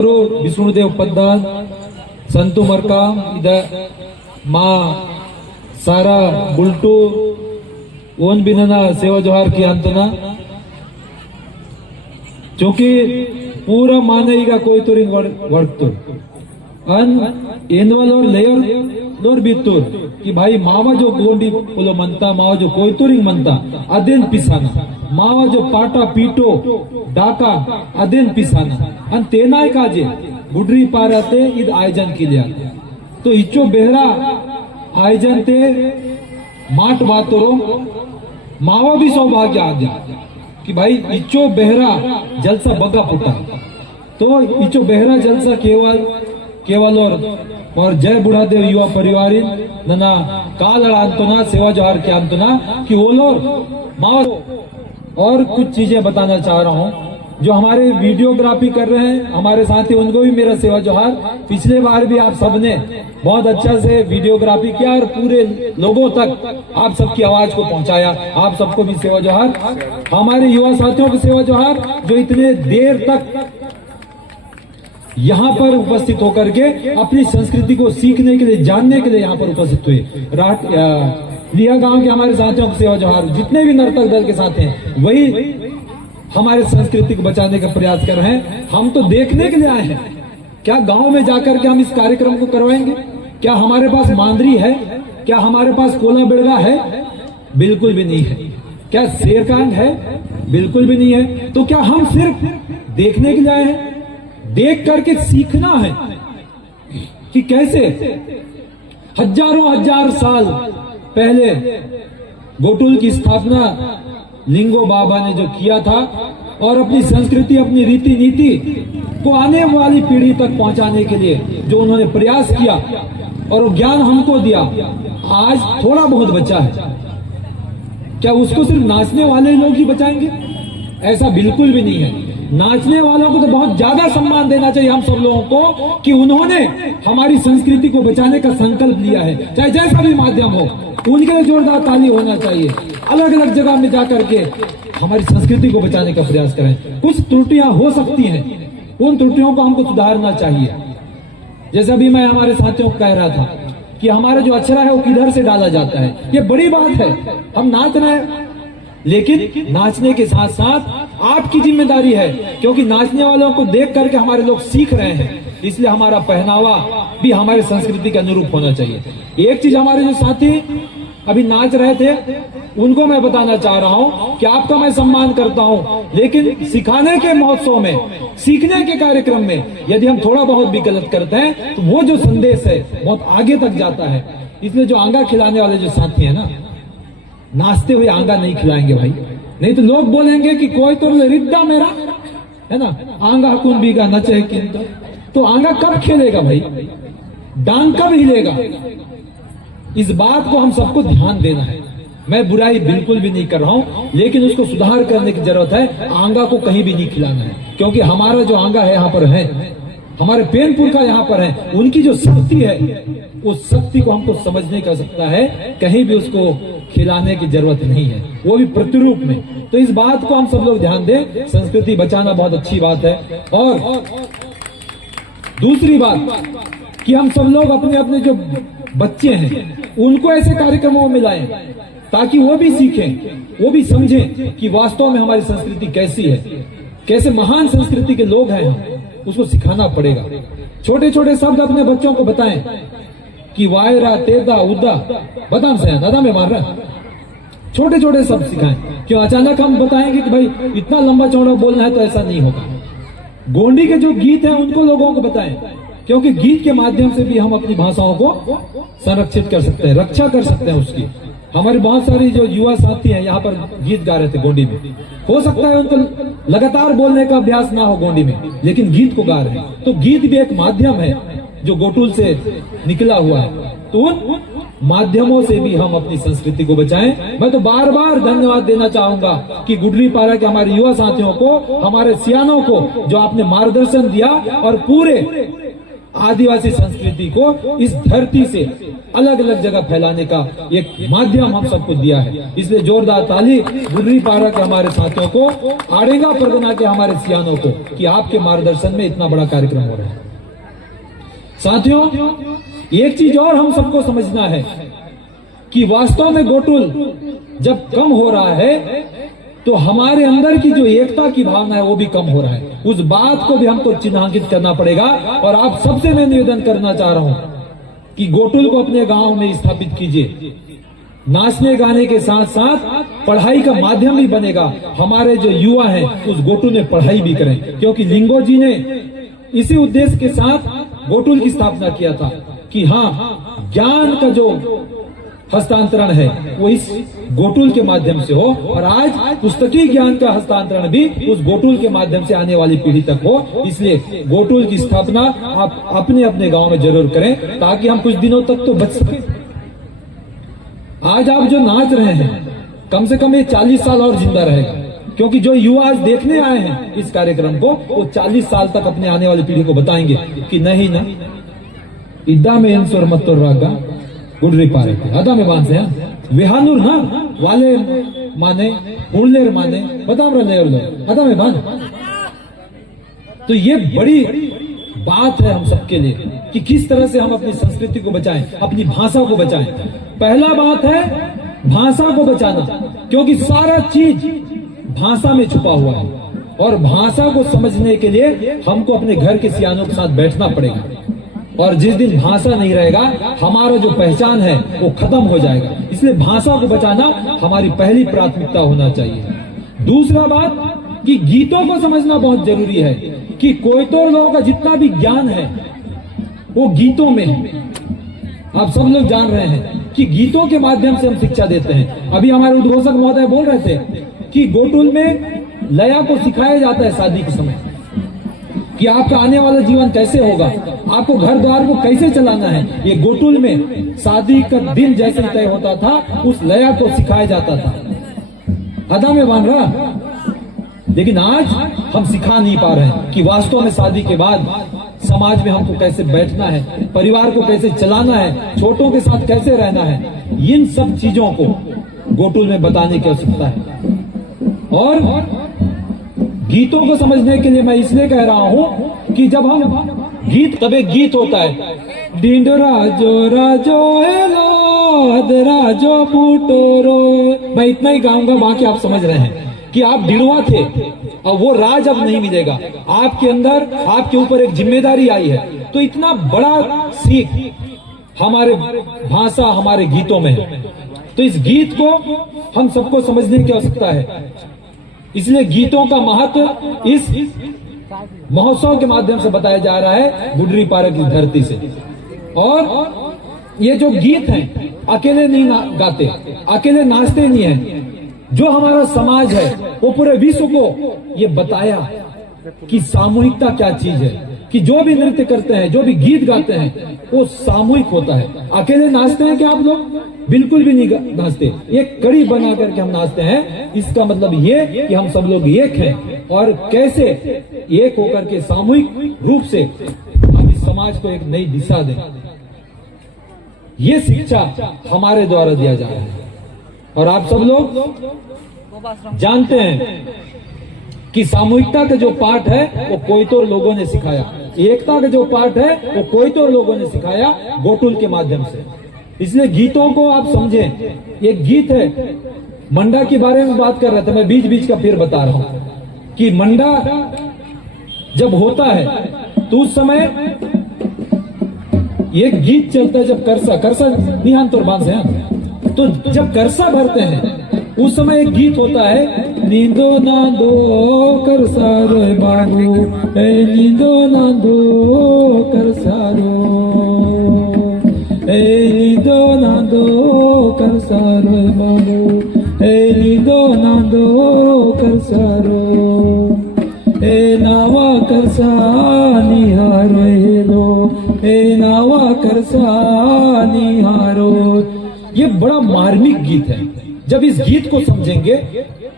विष्णुदेव पद्दाल संतू मरका माँ सारा बुल्टू ओन बिना सेवा जोहार की अंतना क्योंकि पूरा माने का कोई तो रिंग वर्क अन एनवल और लेयर लोर बीतुर कि भाई मावा जो गोंडी पोलो मनता मावा जो कोई तो रिंग मनता अदेन पिसाना मावा जो पाटा पीटो डाका अदेन पिसाना अन तेनाय काजे गुडरी पाराते इद आयोजन के लिए तो इच्चो बेहरा आयोजन ते माट बातोरो मावा भी सौभाग्य आ गया कि भाई इच्चो बेहरा जलसा बगा पुटा तो इच्चो बेहरा जलसा केवल और जय बुढ़ादेव युवा परिवार नना काल अंतना सेवा जोहार के अंतना कि वो लोग मावा और कुछ चीजें बताना चाह रहा हूँ जो हमारे वीडियोग्राफी कर रहे हैं हमारे साथी उनको भी मेरा सेवा जोहार। पिछले बार भी आप सबने बहुत अच्छा से वीडियोग्राफी किया और पूरे लोगों तक आप सबकी आवाज को पहुंचाया। आप सबको भी सेवा जोहार। हमारे युवा साथियों को सेवा जोहार जो इतने देर तक यहाँ पर उपस्थित होकर के अपनी संस्कृति को सीखने के लिए जानने के लिए यहाँ पर उपस्थित हुए। लिया गांव के हमारे साथियों को सेवा जोहार। जितने भी नर्तक दल के साथ हैं वही हमारे संस्कृति को बचाने का प्रयास कर रहे हैं। हम तो देखने के लिए आए हैं। क्या गांव में जाकर के हम इस कार्यक्रम को करवाएंगे? क्या हमारे पास मांदरी है? क्या हमारे पास कोला बिड़गा है? बिल्कुल भी नहीं है। क्या शेरकांग है? बिल्कुल भी नहीं है। तो क्या हम सिर्फ देखने के लिए आए हैं? देख करके सीखना है कि कैसे हजारों हजार साल पहले गोटुल की स्थापना लिंगो बाबा ने जो किया था और अपनी संस्कृति अपनी रीति नीति को आने वाली पीढ़ी तक पहुंचाने के लिए जो उन्होंने प्रयास किया और वो ज्ञान हमको दिया, आज थोड़ा बहुत बचा है। क्या उसको सिर्फ नाचने वाले लोग ही बचाएंगे? ऐसा बिल्कुल भी नहीं है। नाचने वालों को तो बहुत ज्यादा सम्मान देना चाहिए हम सब लोगों को कि उन्होंने हमारी संस्कृति को बचाने का संकल्प लिया है, चाहे जैसा भी माध्यम हो। उनके लिए जोरदार ताली होना चाहिए। अलग अलग जगह में जाकर के हमारी संस्कृति को बचाने का प्रयास करें। कुछ त्रुटियां हो सकती हैं, उन त्रुटियों को हमको सुधारना चाहिए। जैसे अभी मैं हमारे साथियों को कह रहा था कि हमारा जो अक्षरा है वो किधर से डाला जाता है। ये बड़ी बात है। हम नाच रहे हैं लेकिन नाचने के साथ साथ आपकी जिम्मेदारी है क्योंकि नाचने वालों को देख करके हमारे लोग सीख रहे हैं। इसलिए हमारा पहनावा भी हमारी संस्कृति के अनुरूप होना चाहिए। एक चीज हमारे जो साथी अभी नाच रहे थे उनको मैं बताना चाह रहा हूं कि आपका मैं सम्मान करता हूं, लेकिन सिखाने के महोत्सव में, सीखने के कार्यक्रम में यदि हम थोड़ा बहुत भी गलत करते हैं तो वो जो संदेश है बहुत आगे तक जाता है। इसलिए जो आंगा खिलाने वाले जो साथी है ना, नाचते हुए आंगा नहीं खिलाएंगे भाई, नहीं तो लोग बोलेंगे कि कोई तो रिद्दा मेरा है ना, आंगा कुन बीगा नचे किंतु। तो आंगा कब खेलेगा भाई? डांग कब हिलेगा? इस बात को हम सबको ध्यान देना है। मैं बुराई बिल्कुल भी नहीं कर रहा हूं, लेकिन उसको सुधार करने की जरूरत है। आंगा को कहीं भी नहीं खिलाना है क्योंकि हमारा जो आंगा है यहाँ पर है, हमारे पेनपुर का यहाँ पर है, उनकी जो शक्ति है उस शक्ति को हमको समझने का सकता है। कहीं भी उसको खिलाने की जरूरत नहीं है, वो भी प्रतिरूप में। तो इस बात को हम सब लोग ध्यान दें। संस्कृति बचाना बहुत अच्छी बात है। और दूसरी बात कि हम सब लोग अपने अपने जो बच्चे हैं उनको ऐसे कार्यक्रमों में मिलाएं ताकि वो भी सीखें, वो भी समझें कि वास्तव में हमारी संस्कृति कैसी है, कैसे महान संस्कृति के लोग हैं। उसको सिखाना पड़ेगा। छोटे छोटे शब्द अपने बच्चों को बताएं कि वायरा तेदा उदा बदाम से दादा में मार रहा। छोटे छोटे शब्द सिखाएं। क्यों अचानक हम बताएंगे कि भाई इतना लंबा चौड़ा बोलना है, तो ऐसा नहीं होगा। गोंडी के जो गीत हैं उनको लोगों को बताएं क्योंकि गीत के माध्यम से भी हम अपनी भाषाओं को संरक्षित कर सकते हैं, रक्षा कर सकते हैं उसकी। हमारे बहुत सारे जो युवा साथी हैं यहाँ पर गीत गा रहे थे गोंडी में। हो सकता है उनको लगातार बोलने का अभ्यास ना हो गोंडी में, लेकिन गीत को गा रहे हैं। तो गीत भी एक माध्यम है जो गोटुल से निकला हुआ है। तो उन माध्यमों से भी हम अपनी संस्कृति को बचाएं। मैं तो बार बार धन्यवाद देना चाहूंगा कि गुडरी पारा के हमारे युवा साथियों को, हमारे सियानों को जो आपने मार्गदर्शन दिया और पूरे आदिवासी संस्कृति को इस धरती से अलग अलग जगह फैलाने का एक माध्यम हम सबको दिया है। इसलिए जोरदार ताली गुर्री पारा के हमारे साथियों को, आड़ेगा परगना के हमारे सियानों को, कि आपके मार्गदर्शन में इतना बड़ा कार्यक्रम हो रहा है। साथियों, एक चीज और हम सबको समझना है कि वास्तव में गोटुल जब कम हो रहा है तो हमारे अंदर की जो एकता की भावना है वो भी कम हो रहा है। उस बात को भी हमको चिन्हांकित करना पड़ेगा। और आप सबसे मैं निवेदन करना चाह रहा हूं कि गोटुल को अपने गांव में स्थापित कीजिए। नाचने गाने के साथ साथ पढ़ाई का माध्यम भी बनेगा। हमारे जो युवा हैं उस गोटुल में पढ़ाई भी करें, क्योंकि लिंगो जी ने इसी उद्देश्य के साथ गोटुल की स्थापना किया था कि हाँ, ज्ञान का जो हस्तांतरण है वो इस गोटुल के माध्यम से हो। और आज पुस्तकीय ज्ञान का हस्तांतरण भी उस गोटुल के माध्यम से आने वाली पीढ़ी तक हो। इसलिए गोटुल की स्थापना आप अपने अपने गांव में जरूर करें, ताकि हम कुछ दिनों तक तो बच सके। आज आप जो नाच रहे हैं, कम से कम ये 40 साल और जिंदा रहेगा, क्योंकि जो युवा आज देखने आए हैं इस कार्यक्रम को, वो 40 साल तक अपने आने वाली पीढ़ी को बताएंगे कि नहीं ना, इद्दा में इंसोर मत्तोर रागा गुर्री पारे अदा में बांध से विहानुर ना वाले माने उड़लेर माने बताम रहे अदा में बांध। तो ये बड़ी बात है हम सबके लिए कि किस तरह से हम अपनी संस्कृति को बचाएं, अपनी भाषा को बचाएं। पहला बात है भाषा को बचाना, क्योंकि सारा चीज भाषा में छुपा हुआ है। और भाषा को समझने के लिए हमको अपने घर के सियानों के साथ बैठना पड़ेगा। और जिस दिन भाषा नहीं रहेगा, हमारा जो पहचान है वो खत्म हो जाएगा। इसलिए भाषा को बचाना हमारी पहली प्राथमिकता होना चाहिए। दूसरा बात कि गीतों को समझना बहुत जरूरी है, कि कोयतोर लोगों का जितना भी ज्ञान है वो गीतों में है। आप सब लोग जान रहे हैं कि गीतों के माध्यम से हम शिक्षा देते हैं। अभी हमारे उद्घोषक महोदय बोल रहे थे कि गोटुल में लया को सिखाया जाता है शादी के समय, कि आपका आने वाला जीवन कैसे होगा, आपको घर द्वार को कैसे चलाना है। ये गोटुल में शादी का दिन जैसे तय होता था, उस लया को सिखाया जाता था। अदा में बांध रहा। लेकिन आज हम सिखा नहीं पा रहे हैं कि वास्तव में शादी के बाद समाज में हमको कैसे बैठना है, परिवार को कैसे चलाना है, छोटों के साथ कैसे रहना है। इन सब चीजों को गोटुल में बताने की आवश्यकता है। और गीतों को समझने के लिए मैं इसलिए कह रहा हूं कि जब हम गीत, तब एक गीत होता है, डिंड राजो राजो राजो फूटो। मैं इतना ही गाऊंगा, बाकी आप समझ रहे हैं कि आप डिड़वा थे और वो राज अब नहीं मिलेगा। आपके अंदर, आपके ऊपर एक जिम्मेदारी आई है। तो इतना बड़ा सीख हमारे भाषा, हमारे गीतों में है। तो इस गीत को हम सबको समझने की आवश्यकता है। इसलिए गीतों का महत्व इस महोत्सव के माध्यम से बताया जा रहा है, गुर्री पारा की धरती से। और ये जो गीत हैं अकेले नहीं गाते, अकेले नाचते नहीं हैं। जो हमारा समाज है वो पूरे विश्व को ये बताया कि सामूहिकता क्या चीज है, कि जो भी नृत्य करते हैं, जो भी गीत गाते हैं, वो सामूहिक होता है। अकेले नाचते हैं क्या आप लोग? बिल्कुल भी नहीं नाचते। एक कड़ी बना करके हम नाचते हैं। इसका मतलब ये कि हम सब लोग एक हैं, और कैसे एक होकर के सामूहिक रूप से हम इस समाज को एक नई दिशा दें, ये शिक्षा हमारे द्वारा दिया जा रहा है। और आप सब लोग जानते हैं कि सामूहिकता का जो पाठ है वो कोयतोर लोगों ने सिखाया, एकता का जो पाठ है वो कोयतोर लोगों ने सिखाया गोटुल के माध्यम से। इसलिए गीतों को आप समझें। एक गीत है, मंडा के बारे में बात कर रहे थे, मैं बीच बीच का फिर बता रहा हूं कि मंडा जब होता है तो उस समय एक गीत चलता है, जब करसा निहान तोर बांध से, तो जब करसा भरते हैं उस समय एक गीत होता है, नींदो नांदो करसा रे बाबू, नींदो नांदो करसा रो, नींदो नांदो करसा रे बाबू, नींदो नांदो करसा रो, नावा करसा निहारो लो, नावा करसा निहारो। ये बड़ा मार्मिक गीत है। जब इस गीत को समझेंगे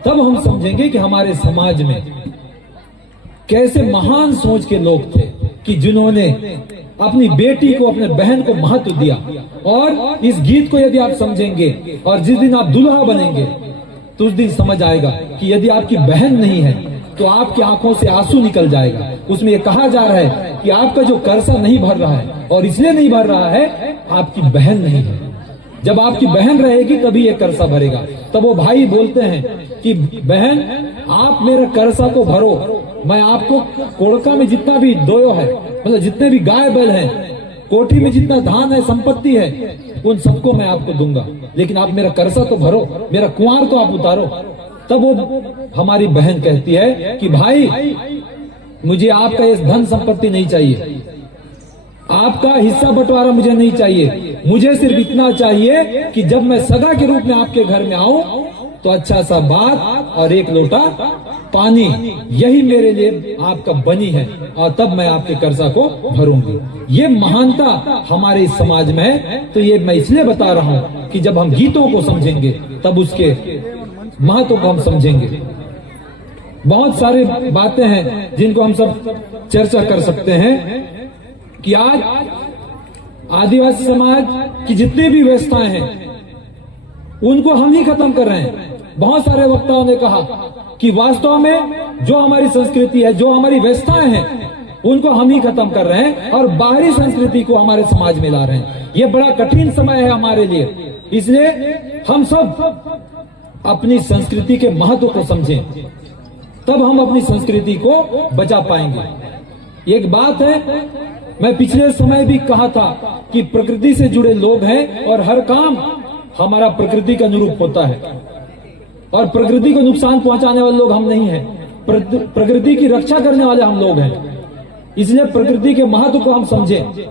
तब हम समझेंगे कि हमारे समाज में कैसे महान सोच के लोग थे, कि जिन्होंने अपनी बेटी को, अपने बहन को महत्व दिया। और इस गीत को यदि आप समझेंगे और जिस दिन आप दुल्हा बनेंगे तो उस दिन समझ आएगा कि यदि आपकी बहन नहीं है तो आपकी आंखों से आंसू निकल जाएगा। उसमें यह कहा जा रहा है कि आपका जो कर्जा नहीं भर रहा है, और इसलिए नहीं भर रहा है आपकी बहन नहीं है। जब आपकी बहन रहेगी तभी ये कर्जा भरेगा। तब वो भाई बोलते हैं कि बहन आप मेरे कर्जा को भरो, मैं आपको कोड़का में जितना भी दोयो है, मतलब जितने भी गाय बैल हैं, कोठी में जितना धान है, संपत्ति है, उन सबको मैं आपको दूंगा, लेकिन आप मेरा कर्जा तो भरो, मेरा कुंवार तो आप उतारो। तब वो हमारी बहन कहती है कि भाई मुझे आपका ये धन संपत्ति नहीं चाहिए, आपका हिस्सा बंटवारा मुझे नहीं चाहिए, मुझे सिर्फ इतना चाहिए कि जब मैं सगा के रूप में आपके घर में आऊं तो अच्छा सा बात और एक लोटा पानी, यही मेरे लिए आपका बनी है, और तब मैं आपके कर्जा को भरूंगी। ये महानता हमारे इस समाज में है। तो ये मैं इसलिए बता रहा हूं कि जब हम गीतों को समझेंगे तब उसके महत्व को हम समझेंगे। बहुत सारे बातें हैं जिनको हम सब चर्चा कर सकते हैं कि आज आदिवासी समाज की जितनी भी व्यवस्थाएं हैं उनको हम ही खत्म कर रहे हैं। बहुत सारे वक्ताओं ने कहा कि वास्तव में जो हमारी संस्कृति है, जो हमारी व्यवस्थाएं हैं, उनको हम ही खत्म कर रहे हैं और बाहरी संस्कृति को हमारे समाज में ला रहे हैं। ये बड़ा कठिन समय है हमारे लिए, इसलिए हम सब अपनी संस्कृति के महत्व को समझें, तब हम अपनी संस्कृति को बचा पाएंगे। एक बात है, मैं पिछले समय भी कहा था कि प्रकृति से जुड़े लोग हैं और हर काम हमारा प्रकृति के अनुरूप होता है, और प्रकृति को नुकसान पहुंचाने वाले लोग हम नहीं हैं, प्रकृति की रक्षा करने वाले हम लोग हैं। इसलिए प्रकृति के महत्व को हम समझें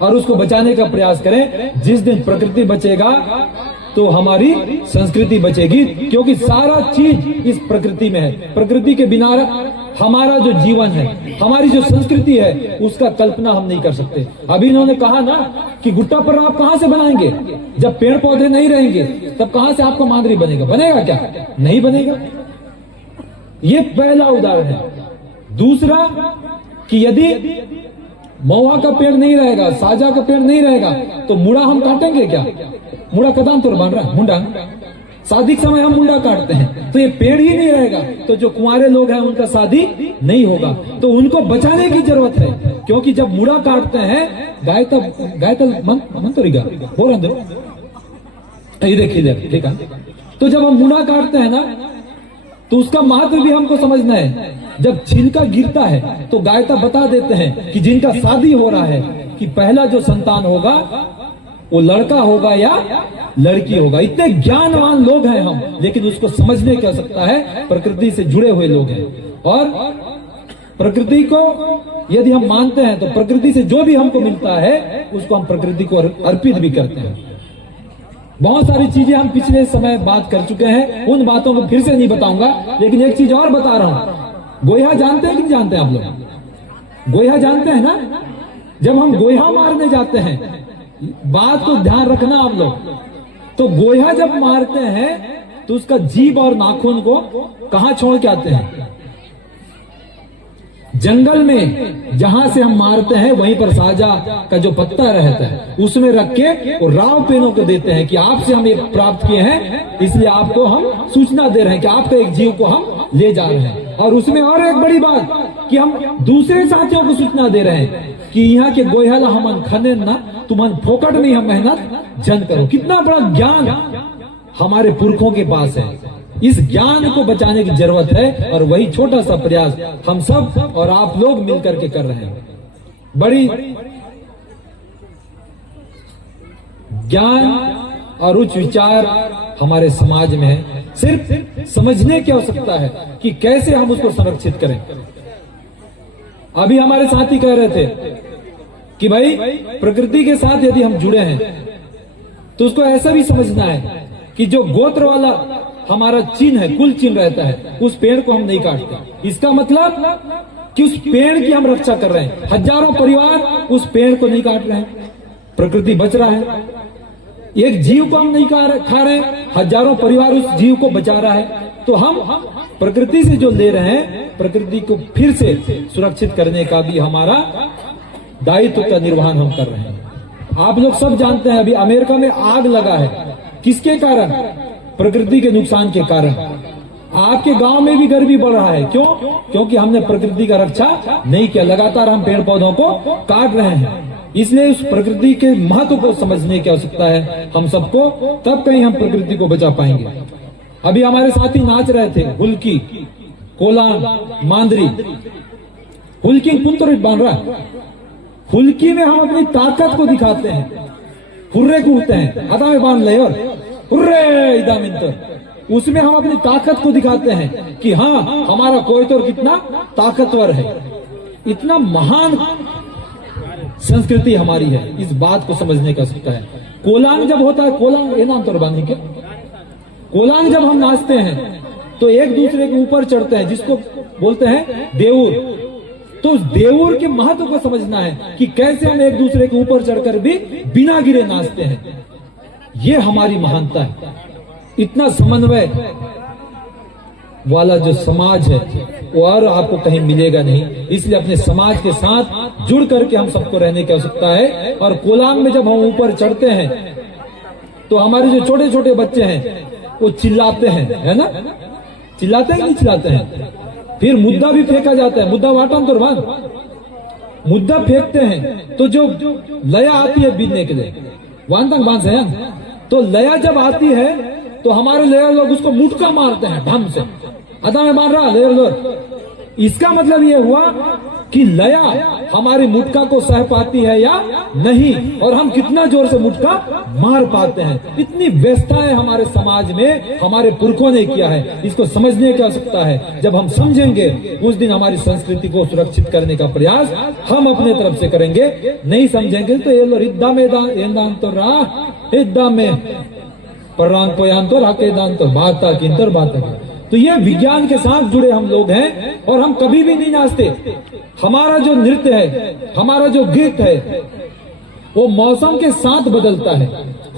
और उसको बचाने का प्रयास करें। जिस दिन प्रकृति बचेगा तो हमारी संस्कृति बचेगी, क्योंकि सारा चीज इस प्रकृति में है। प्रकृति के बिना हमारा जो जीवन है, हमारी जो संस्कृति है, उसका कल्पना हम नहीं कर सकते। अभी इन्होंने कहा ना कि गुट्टा पर आप कहां से बनाएंगे, जब पेड़ पौधे नहीं रहेंगे तब कहां से आपका मांदरी बनेगा? बनेगा क्या? नहीं बनेगा। ये पहला उदाहरण है। दूसरा कि यदि महुआ का पेड़ नहीं रहेगा, साजा का पेड़ नहीं रहेगा, तो मुड़ा हम काटेंगे क्या? मुड़ा कदम तो बन रहा है, मुंडा शादी के समय हम मुंडा काटते हैं, तो ये पेड़ ही नहीं रहेगा, तो जो कुंवारे लोग हैं उनका शादी नहीं होगा। तो उनको बचाने की जरूरत है, क्योंकि जब मुड़ा काटते हैं गायतल मन तो रिगा हो रहा है, देखिए ठीक है। तो जब हम मुड़ा काटते हैं ना, तो उसका महत्व भी हमको समझना है। जब छिलका गिरता है तो गायता बता देते हैं कि जिनका शादी हो रहा है कि पहला जो संतान होगा वो लड़का होगा या लड़की होगा। इतने ज्ञानवान लोग हैं हम, लेकिन उसको समझने की आवश्यकता है। प्रकृति से जुड़े हुए लोग हैं, और प्रकृति को यदि हम मानते हैं तो प्रकृति से जो भी हमको मिलता है उसको हम प्रकृति को अर्पित भी करते हैं। बहुत सारी चीजें हम पिछले समय बात कर चुके हैं, उन बातों को फिर से नहीं बताऊंगा, लेकिन एक चीज और बता रहा हूं। गोया जानते हैं कि नहीं जानते आप लोग? गोया जानते हैं ना? जब हम गोया मारने जाते हैं, बात को ध्यान रखना आप लोग, तो गोया जब मारते हैं तो उसका जीभ और नाखून को कहां छोड़ के आते हैं? जंगल में जहां से हम मारते हैं वहीं पर साजा का जो पत्ता रहता है उसमें रख के और राव पेनों को देते हैं कि आपसे हम ये प्राप्त किए हैं, इसलिए आपको हम सूचना दे रहे हैं कि आपका एक जीव को हम ले जा रहे हैं। और उसमें और एक बड़ी बात कि हम दूसरे साथियों को सूचना दे रहे हैं कि यहाँ के गोयला हमन खने ना, तुमन फोकट में हम मेहनत जन करो। कितना बड़ा ज्ञान हमारे पुरखों के पास है। इस ज्ञान को बचाने की जरूरत है, और वही छोटा सा प्रयास हम सब और आप लोग मिलकर के कर रहे हैं। बड़ी ज्ञान और उच्च विचार हमारे समाज में है। सिर्फ समझने की आवश्यकता है कि कैसे हम उसको संरक्षित करें। अभी हमारे साथी कह रहे थे कि भाई प्रकृति के साथ यदि हम जुड़े हैं तो उसको ऐसा भी समझना है कि जो गोत्र वाला हमारा चिन्ह है, कुल चिन्ह रहता है, उस पेड़ को हम नहीं काटते। इसका मतलब कि उस पेड़ की हम रक्षा कर रहे हैं। हजारों परिवार उस पेड़ को नहीं काट रहे हैं, प्रकृति बच रहा है। एक जीव को हम नहीं खा रहे, हजारों परिवार उस जीव को बचा रहा है। तो हम प्रकृति से जो ले रहे हैं प्रकृति को फिर से सुरक्षित करने का भी हमारा दायित्व का निर्वहन हम कर रहे हैं। आप लोग सब जानते हैं अभी अमेरिका में आग लगा है, किसके कारण? प्रकृति के नुकसान के कारण। आपके गांव में भी गर्मी बढ़ रहा है, क्यों? क्योंकि हमने प्रकृति का रक्षा नहीं किया, लगातार हम पेड़ पौधों को काट रहे हैं। इसलिए उस प्रकृति के महत्व को समझने की आवश्यकता है हम सबको, तब कहीं हम प्रकृति को बचा पाएंगे। अभी हमारे साथी नाच रहे थे, हुल्की, कोलान, मांदरी। हुल्की पुंतरित बांध रहा, हुल्की में हम अपनी ताकत को दिखाते हैं, हुर्रे कूदते हैं, अदा में बांध ले और हुर्रे इदा मिंतर, उसमें हम अपनी ताकत को दिखाते हैं कि हाँ हमारा कोयतोर कितना ताकतवर है, इतना महान संस्कृति हमारी है। इस बात को समझने का आवश्यकता है। कोलांग जब होता है, कोलांग ये नाम तो बांधी के, कोलांग जब हम नाचते हैं तो एक दूसरे के ऊपर चढ़ते हैं, जिसको बोलते हैं देऊर। तो उस देऊर के महत्व को समझना है कि कैसे हम एक दूसरे के ऊपर चढ़कर भी बिना गिरे नाचते हैं। ये हमारी महानता है। इतना समन्वय वाला जो समाज है वो और आपको कहीं मिलेगा नहीं। इसलिए अपने समाज के साथ जुड़ करके हम सबको रहने की आवश्यकता है। और कोलांग में जब हम ऊपर चढ़ते हैं तो हमारे जो छोटे छोटे बच्चे हैं वो चिल्लाते हैं, है ना? चिल्लाते हैं कि नहीं चिल्लाते हैं? फिर मुद्दा भी फेंका जाता है, मुद्दा वाटन तो बांध, मुद्दा फेंकते हैं तो जो लया आती है बीतने के लिए, वहां तक बांध है। तो लया जब आती है तो हमारे लेयर लोग उसको मुटका मारते हैं ढंग से, अदा में मार रहा लेयर लोग। इसका मतलब ये हुआ कि लया हमारी मुटका को सह पाती है या नहीं, और हम कितना जोर से मुटका मार पाते हैं। इतनी व्यवस्थाएं हमारे समाज में हमारे पुरखों ने किया है, इसको समझने की आवश्यकता है। जब हम समझेंगे उस दिन हमारी संस्कृति को सुरक्षित करने का प्रयास हम अपने तरफ से करेंगे। नहीं समझेंगे तो ये लोग इद्दा में तो रहा इद्दा में पर्रांग पोयांतर हाकेदांतर बाता किंतर बाता। तो ये विज्ञान के साथ जुड़े हम लोग हैं और हम कभी भी नहीं नाचते। हमारा जो नृत्य है, हमारा जो गीत है, वो मौसम के साथ बदलता है।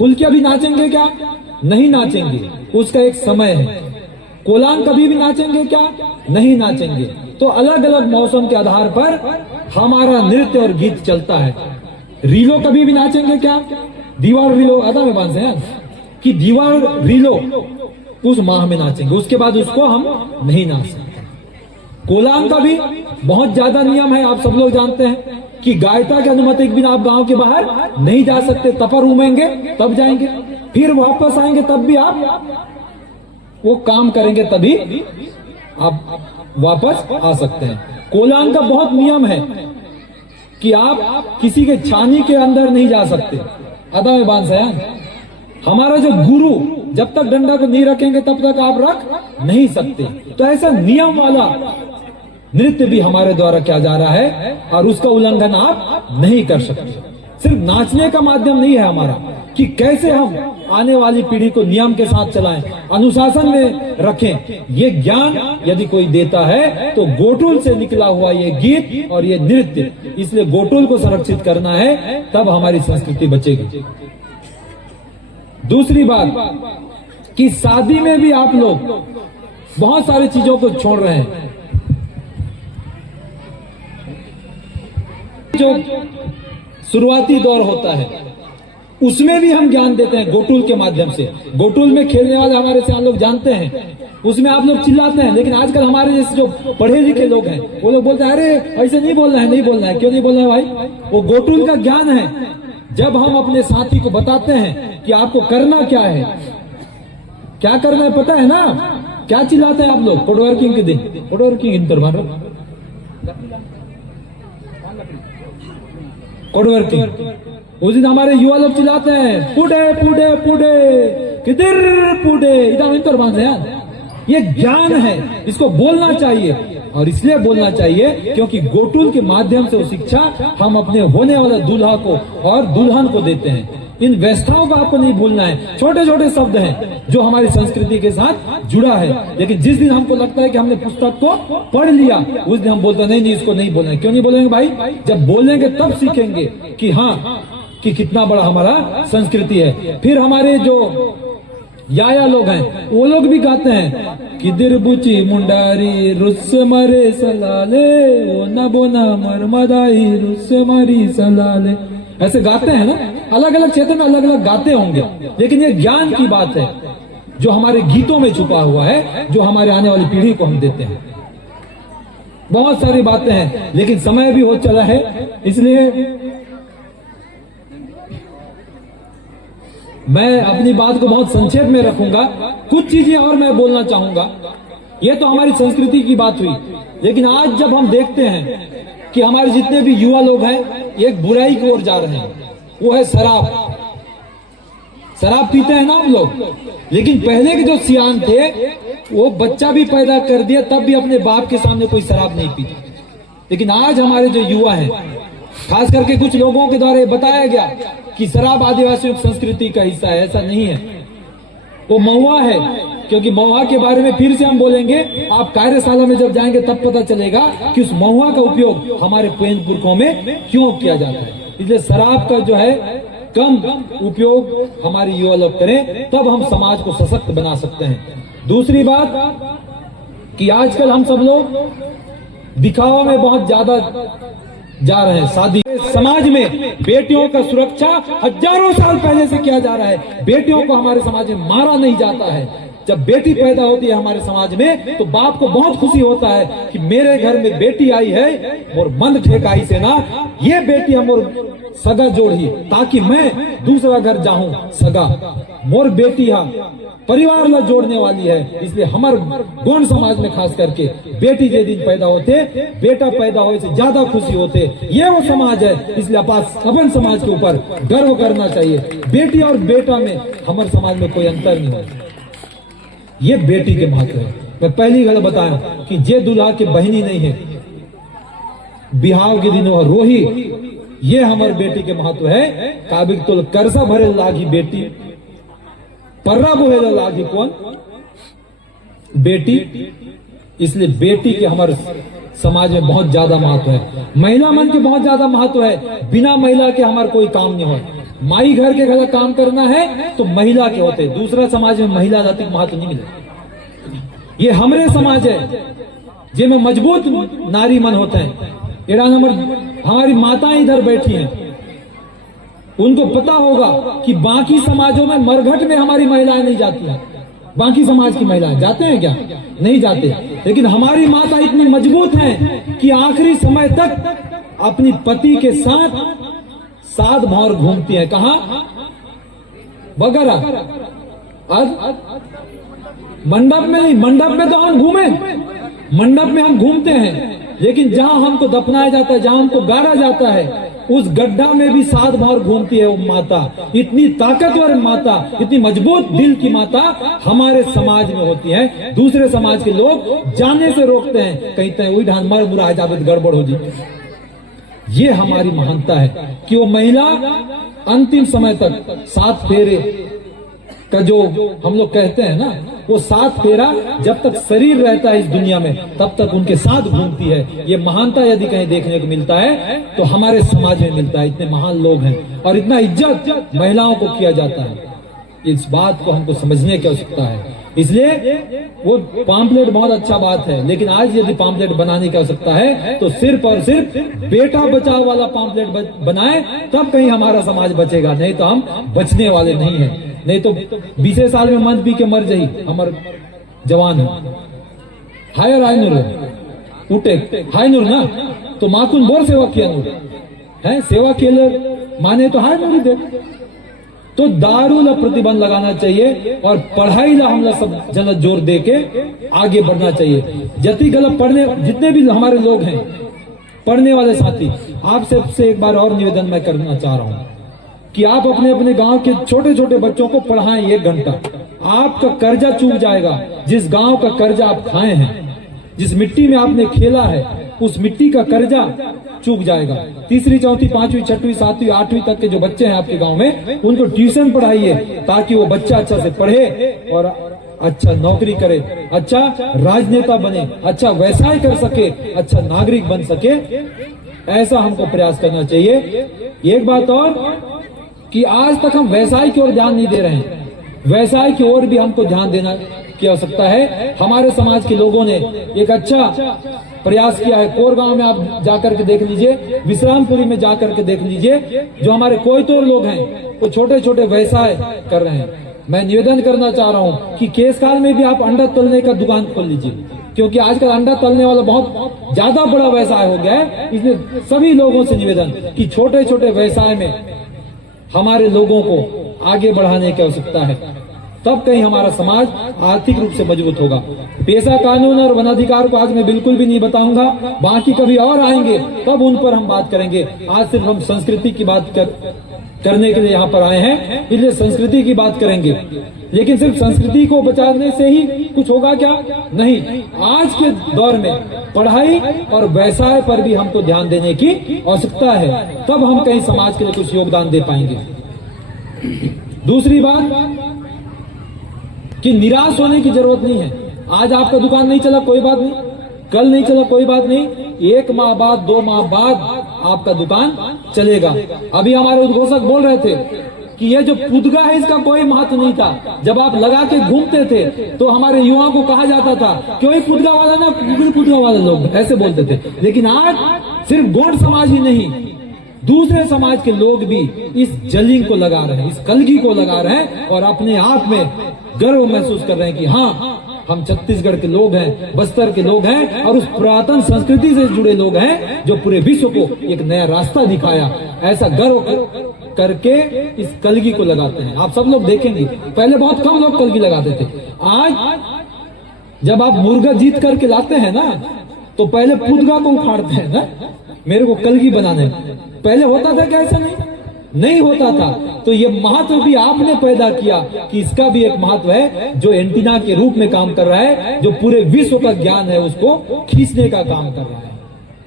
हुल्की अभी नाचेंगे क्या? नहीं नाचेंगे, उसका एक समय है। कोलान कभी भी नाचेंगे क्या? नहीं नाचेंगे। तो अलग अलग मौसम के आधार पर हमारा नृत्य और गीत चलता है। रीलो कभी भी नाचेंगे क्या? दीवार रीलो अदा में बांध हैं कि दीवार रीलो उस माह में नाचेंगे, उसके बाद उसको हम नहीं नाच सकते। कोलान का भी बहुत ज्यादा नियम है, आप सब लोग जानते हैं कि गायता की अनुमति के बिना आप गांव के बाहर नहीं जा सकते। तपर उमेंगे तब जाएंगे, फिर वापस आएंगे तब भी आप वो काम करेंगे, तभी आप वापस आ सकते हैं। कोलान का बहुत नियम है कि आप किसी के छानी के अंदर नहीं जा सकते, अदा में बांध है। हमारा जो गुरु जब तक डंडा को नहीं रखेंगे तब तक आप रख नहीं सकते। तो ऐसा नियम वाला नृत्य भी हमारे द्वारा किया जा रहा है और उसका उल्लंघन आप नहीं कर सकते। सिर्फ नाचने का माध्यम नहीं है हमारा कि कैसे हम आने वाली पीढ़ी को नियम के साथ चलाएं, अनुशासन में रखें। ये ज्ञान यदि कोई देता है तो गोटुल से निकला हुआ ये गीत और ये नृत्य, इसलिए गोटुल को संरक्षित करना है, तब हमारी संस्कृति बचेगी। दूसरी बात कि शादी में भी आप लोग बहुत सारी चीजों को छोड़ रहे हैं। जो शुरुआती दौर होता है उसमें भी हम ज्ञान देते हैं गोटुल के माध्यम से। गोटुल में खेलने वाले हमारे से आप लोग जानते हैं, उसमें आप लोग चिल्लाते हैं, लेकिन आजकल हमारे जैसे जो पढ़े लिखे लोग हैं वो लोग बोलते हैं अरे ऐसे नहीं बोलना है, नहीं बोलना है। क्यों नहीं बोलना है भाई? वो गोटुल का ज्ञान है। जब हम अपने साथी को बताते हैं कि आपको करना क्या है, क्या करना है पता है ना, क्या चिल्लाते हैं आप लोग? कोडवर्किंग के दिन कोडवर्किंग इंटर मारो कोडवर्किंग, उस दिन हमारे युवा लोग चिल्लाते हैं पुडे पुडे पुडे किधर पुडे, इधर इंटर बांधे हैं। ये ज्ञान है, इसको बोलना चाहिए। और इसलिए बोलना चाहिए क्योंकि गोटुल के माध्यम से वो शिक्षा हम अपने होने वाले दूल्हा को और दुल्हन को देते हैं। इन व्यवस्थाओं को आपको नहीं भूलना है। छोटे छोटे शब्द हैं जो हमारी संस्कृति के साथ जुड़ा है, लेकिन जिस दिन हमको लगता है कि हमने पुस्तक को पढ़ लिया उस दिन हम बोलते हैं नहीं इसको नहीं बोलना है। क्यों नहीं बोलेंगे भाई? जब बोलेंगे तब सीखेंगे कि हाँ कि कितना बड़ा हमारा संस्कृति है। फिर हमारे जो या लोग हैं, वो लोग भी गाते हैं कि दिरबुची मुंडारी रुस मरे सलाले, ओ न बोना मरमदाई रुस मरी सलाले, ऐसे गाते हैं ना। अलग अलग क्षेत्र में अलग अलग गाते होंगे, लेकिन ये ज्ञान की बात है जो हमारे गीतों में छुपा हुआ है, जो हमारे आने वाली पीढ़ी को हम देते हैं। बहुत सारी बातें हैं, लेकिन समय भी हो चला है, इसलिए मैं अपनी बात को बहुत संक्षेप में रखूंगा। कुछ चीजें और मैं बोलना चाहूंगा। ये तो हमारी संस्कृति की बात हुई, लेकिन आज जब हम देखते हैं कि हमारे जितने भी युवा लोग हैं एक बुराई की ओर जा रहे हैं, वो है शराब। शराब पीते हैं ना हम लोग, लेकिन पहले के जो सियान थे वो बच्चा भी पैदा कर दिया तब भी अपने बाप के सामने कोई शराब नहीं पीते। लेकिन आज हमारे जो युवा हैं, खास करके कुछ लोगों के द्वारा बताया गया कि शराब आदिवासियों की संस्कृति का हिस्सा है, ऐसा नहीं है। वो महुआ है, क्योंकि महुआ के बारे में फिर से हम बोलेंगे। आप कार्यशाला में जब जाएंगे तब पता चलेगा कि उस महुआ का उपयोग हमारे पेन पुरखों में क्यों किया जाता है। इसलिए शराब का जो है कम उपयोग हमारे युवा लोग करें, तब हम समाज को सशक्त बना सकते हैं। दूसरी बात कि आजकल हम सब लोग दिखावा में बहुत ज्यादा जा रहे हैं। शादी समाज में बेटियों का सुरक्षा हजारों साल पहले से किया जा रहा है। बेटियों को हमारे समाज में मारा नहीं जाता है। जब बेटी पैदा होती है हमारे समाज में, तो बाप को बहुत खुशी होता है कि मेरे घर में बेटी आई है और मंद ठेकाई से ना, ये बेटी हम और सगा जोड़ी, ताकि मैं दूसरा घर जाऊं सगा मोर बेटी परिवार ला जोड़ने वाली है। इसलिए हमारे गौंड समाज में खास करके बेटी जे दिन पैदा होते, बेटा पैदा होने से ज्यादा खुशी होते। ये वो समाज है, इसलिए अपन समाज के ऊपर गर्व करना चाहिए। बेटी और बेटा में हमारे समाज में कोई अंतर नहीं है। ये बेटी के महत्व है। मैं पहली गल बताया कि जे दुल्हा के बहनी नहीं है, बिहाव के दिन वह रोही, ये हमारे बेटी के महत्व है। काबिक तो कर्जा भरे लागी बेटी, पर्रा बोहे लागी कौन बेटी। इसलिए बेटी के हमारे समाज में बहुत ज्यादा महत्व है। महिला मन के बहुत ज्यादा महत्व है। बिना महिला के हमारे कोई काम नहीं हो। माई घर के गलत काम करना है तो महिला के होते, दूसरा समाज में महिला जाति को महत्व नहीं मिले। ये हमारे समाज है जिनमें मजबूत नारी मन होते हैं। एड़ा नंबर हमारी माताएं इधर बैठी हैं, उनको पता होगा कि बाकी समाजों में मरघट में हमारी महिलाएं नहीं जाती हैं। बाकी समाज की महिलाएं जाते हैं क्या? नहीं जाते। लेकिन हमारी माता इतनी मजबूत हैं कि आखिरी समय तक अपनी पति के साथ सात भौर घूमती है। कहा? बगरा मंडप में नहीं, मंडप में तो हम घूमे, मंडप में हम घूमते हैं, लेकिन जहां हमको दफनाया जाता है, जहां हमको गाड़ा जाता है, उस गड्ढा में भी सात बार घूमती है वो माता। इतनी ताकतवर माता, इतनी मजबूत दिल की माता हमारे समाज में होती है। दूसरे समाज के लोग जाने से रोकते हैं, कहते हैं वही ढान मर बुरा जावे गड़बड़ हो जी। ये हमारी महानता है कि वो महिला अंतिम समय तक सात फेरे का जो हम लोग कहते हैं ना, वो सात फेरा जब तक शरीर रहता है इस दुनिया में तब तक उनके साथ घूमती है। ये महानता यदि कहीं देखने को मिलता है तो हमारे समाज में मिलता है। इतने महान लोग हैं और इतना इज्जत महिलाओं को किया जाता है। इस बात को हमको समझने की आवश्यकता है। इसलिए वो पाम्पलेट बहुत अच्छा बात है, लेकिन आज यदि पाम्पलेट बनाने की आवश्यकता है तो सिर्फ और सिर्फ बेटा बचाओ वाला पाम्पलेट बनाए, तब कहीं हमारा समाज बचेगा। नहीं तो हम बचने वाले नहीं है। नहीं तो 20 साल में मत पी के मर जाई हमारे जवान है। हायर हाय नूर उठे हाय नूर ना तो माकुन बोर सेवा किया नूर है, सेवा केले माने तो हाय नूर दे। तो दारू ला प्रतिबंध लगाना चाहिए और पढ़ाई ला हम लोग सब जन जोर दे के आगे बढ़ना चाहिए। जति गलत पढ़ने जितने भी हमारे लोग हैं पढ़ने वाले साथी, आप सबसे एक बार और निवेदन मैं करना चाह रहा हूं कि आप अपने अपने गांव के छोटे छोटे बच्चों को पढ़ाएं 1 घंटा। आपका कर्जा चूक जाएगा। जिस गांव का कर्जा आप खाए हैं, जिस मिट्टी में आपने खेला है, उस मिट्टी का कर्जा चूक जाएगा। तीसरी, चौथी, 5वीं, 6वीं, 7वीं, 8वीं तक के जो बच्चे हैं आपके गांव में, उनको ट्यूशन पढ़ाइए ताकि वो बच्चा अच्छा से पढ़े और अच्छा नौकरी करे, अच्छा राजनेता बने, अच्छा व्यवसाय कर सके, अच्छा नागरिक बन सके। ऐसा हमको प्रयास करना चाहिए। एक बात और कि आज तक हम व्यवसाय की ओर ध्यान नहीं दे रहे हैं। व्यवसाय की ओर भी हमको ध्यान देना की आवश्यकता है। हमारे समाज के लोगों ने एक अच्छा प्रयास किया है। कोरगांव में आप जाकर के देख लीजिए, विश्रामपुरी में जाकर के देख लीजिए, जो हमारे कोयतोर लोग हैं वो छोटे छोटे व्यवसाय कर रहे हैं। मैं निवेदन करना चाह रहा हूं कि केसकाल में भी आप अंडा तलने का दुकान खोल लीजिए, क्योंकि आजकल अंडा तलने वाला बहुत ज्यादा बड़ा व्यवसाय हो गया है। इसलिए सभी लोगों से निवेदन कि छोटे छोटे व्यवसाय में हमारे लोगों को आगे बढ़ाने की आवश्यकता है, तब कहीं हमारा समाज आर्थिक रूप से मजबूत होगा। पेशा कानून और वनाधिकार को आज मैं बिल्कुल भी नहीं बताऊंगा, बाकी कभी और आएंगे तब उन पर हम बात करेंगे। आज सिर्फ हम संस्कृति की बात करने के लिए यहाँ पर आए हैं, इसलिए संस्कृति की बात करेंगे। लेकिन सिर्फ संस्कृति को बचाने से ही कुछ होगा क्या? नहीं। आज के दौर में पढ़ाई और व्यवसाय पर भी हमको ध्यान देने की आवश्यकता है, तब हम कहीं समाज के लिए कुछ योगदान दे पाएंगे। दूसरी बात कि निराश होने की जरूरत नहीं है। आज आपका दुकान नहीं चला कोई बात नहीं, कल नहीं चला कोई बात नहीं, 1 माह बाद 2 माह बाद आपका दुकान चलेगा। अभी हमारे उद्घोषक बोल रहे थे कि ये जो पुदगा है इसका कोई महत्व नहीं था। जब आप लगा के घूमते थे तो हमारे युवाओं को कहा जाता था क्यों ही पुदगा वाला ना, पुदगा वाले लोग ऐसे बोलते थे। लेकिन आज सिर्फ गोंड समाज ही नहीं, दूसरे समाज के लोग भी इस जलिंग को लगा रहे हैं, इस कलगी को लगा रहे हैं और अपने आप में गर्व महसूस कर रहे हैं कि हाँ, हम छत्तीसगढ़ के लोग हैं, बस्तर के लोग हैं और उस पुरातन संस्कृति से जुड़े लोग हैं जो पूरे विश्व को एक नया रास्ता दिखाया। ऐसा गर्व करके इस कलगी को लगाते हैं। आप सब लोग देखेंगे, पहले बहुत कम लोग कलगी लगाते थे। आज जब आप मुर्गा जीत करके लाते हैं ना, तो पहले पुदगा को उखाड़ते हैं ना, मेरे को कलगी बनाने। पहले होता था क्या? ऐसा नहीं होता था। तो ये महत्व भी आपने पैदा किया कि इसका भी एक महत्व है, जो एंटीना के रूप में काम कर रहा है, जो पूरे विश्व का ज्ञान है उसको खींचने का काम कर रहा है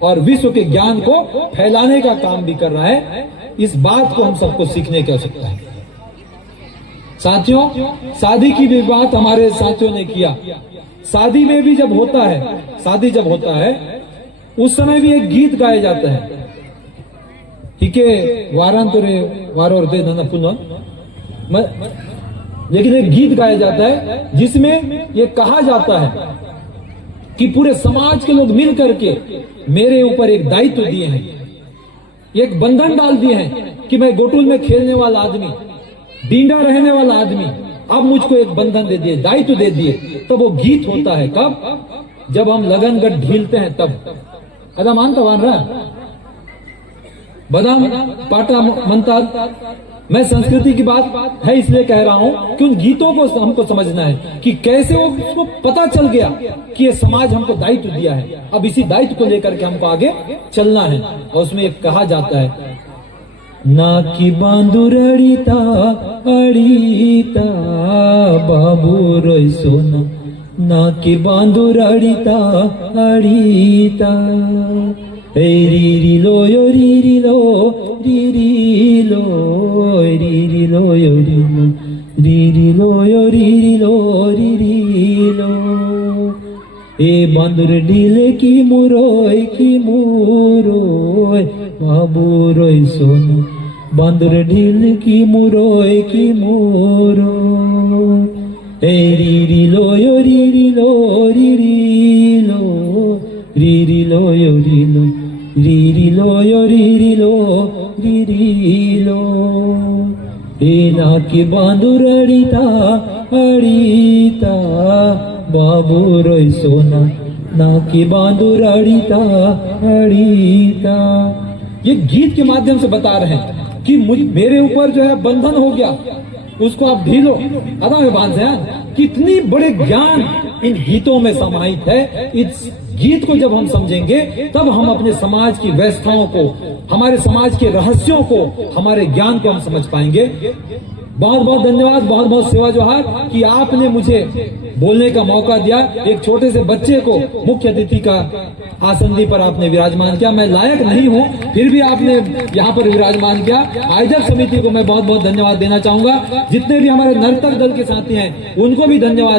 और विश्व के ज्ञान को फैलाने का काम भी कर रहा है। इस बात को हम सबको सीखने की आवश्यकता है। साथियों, शादी की भी बात हमारे साथियों ने किया। शादी में भी जब होता है, शादी जब होता है उस समय भी एक गीत गाया जाता है। हिके वारांतरे वारोर दे नना पुनः, लेकिन एक गीत गाया जाता है जिसमें ये कहा जाता है कि पूरे समाज के लोग मिल करके मेरे ऊपर एक दायित्व दिए हैं, एक बंधन डाल दिए हैं कि मैं गोटुल में खेलने वाला आदमी, डींडा रहने वाला आदमी, अब मुझको एक बंधन दे दिए, दायित्व दे दिए। तब वो गीत होता है कब? जब हम लगनगढ़ ढीलते हैं तब। अदा मानता मान रहा बदाम पाटा मनता। मैं संस्कृति की बात है इसलिए कह रहा हूं कि उन गीतों को हमको समझना है कि कैसे वो उसको पता चल गया कि ये समाज हमको दायित्व दिया है, अब इसी दायित्व को लेकर के हमको आगे चलना है। और उसमें एक कहा जाता है, ना कि बांदुर अड़ीता अड़ीता बाबू रोई सोना, ना कि बांदुर अड़ीता अड़ीता, रीरी लो यो रीरी लो रीरी लो रीरी लो यो रीरी लो यो रीरी लो रीरी लो, ए बांदुर ढीले की मुरोय बाबू रोय सोना, बांदुर ढील की मुरोय ए रीरी लो यो रीरी लो रीरी लो रीरी लो यो रीरी लो यो रीरी लो रीरी लो, ए ना की बांदुर अड़ीता अड़ीता बाबू रोय सोना, ना की बांदुर अड़ीता अड़ीता। ये गीत के माध्यम से बता रहे हैं कि मेरे ऊपर जो है बंधन हो गया, उसको आप ढीलो। अदा में बांध हैं, कितनी बड़े ज्ञान इन गीतों में समाहित है। इस गीत को जब हम समझेंगे तब हम अपने समाज की व्यवस्थाओं को, हमारे समाज के रहस्यों को, हमारे ज्ञान को हम समझ पाएंगे। बहुत बहुत धन्यवाद, बहुत बहुत सेवा जोहार कि आपने मुझे बोलने का मौका दिया। एक छोटे से बच्चे को मुख्य अतिथि का आसंदी पर आपने विराजमान किया। मैं लायक नहीं हूं, फिर भी आपने यहाँ पर विराजमान किया। आयोजक समिति को मैं बहुत बहुत धन्यवाद देना चाहूंगा। जितने भी हमारे नर्तक दल के साथी हैं उनको भी धन्यवाद।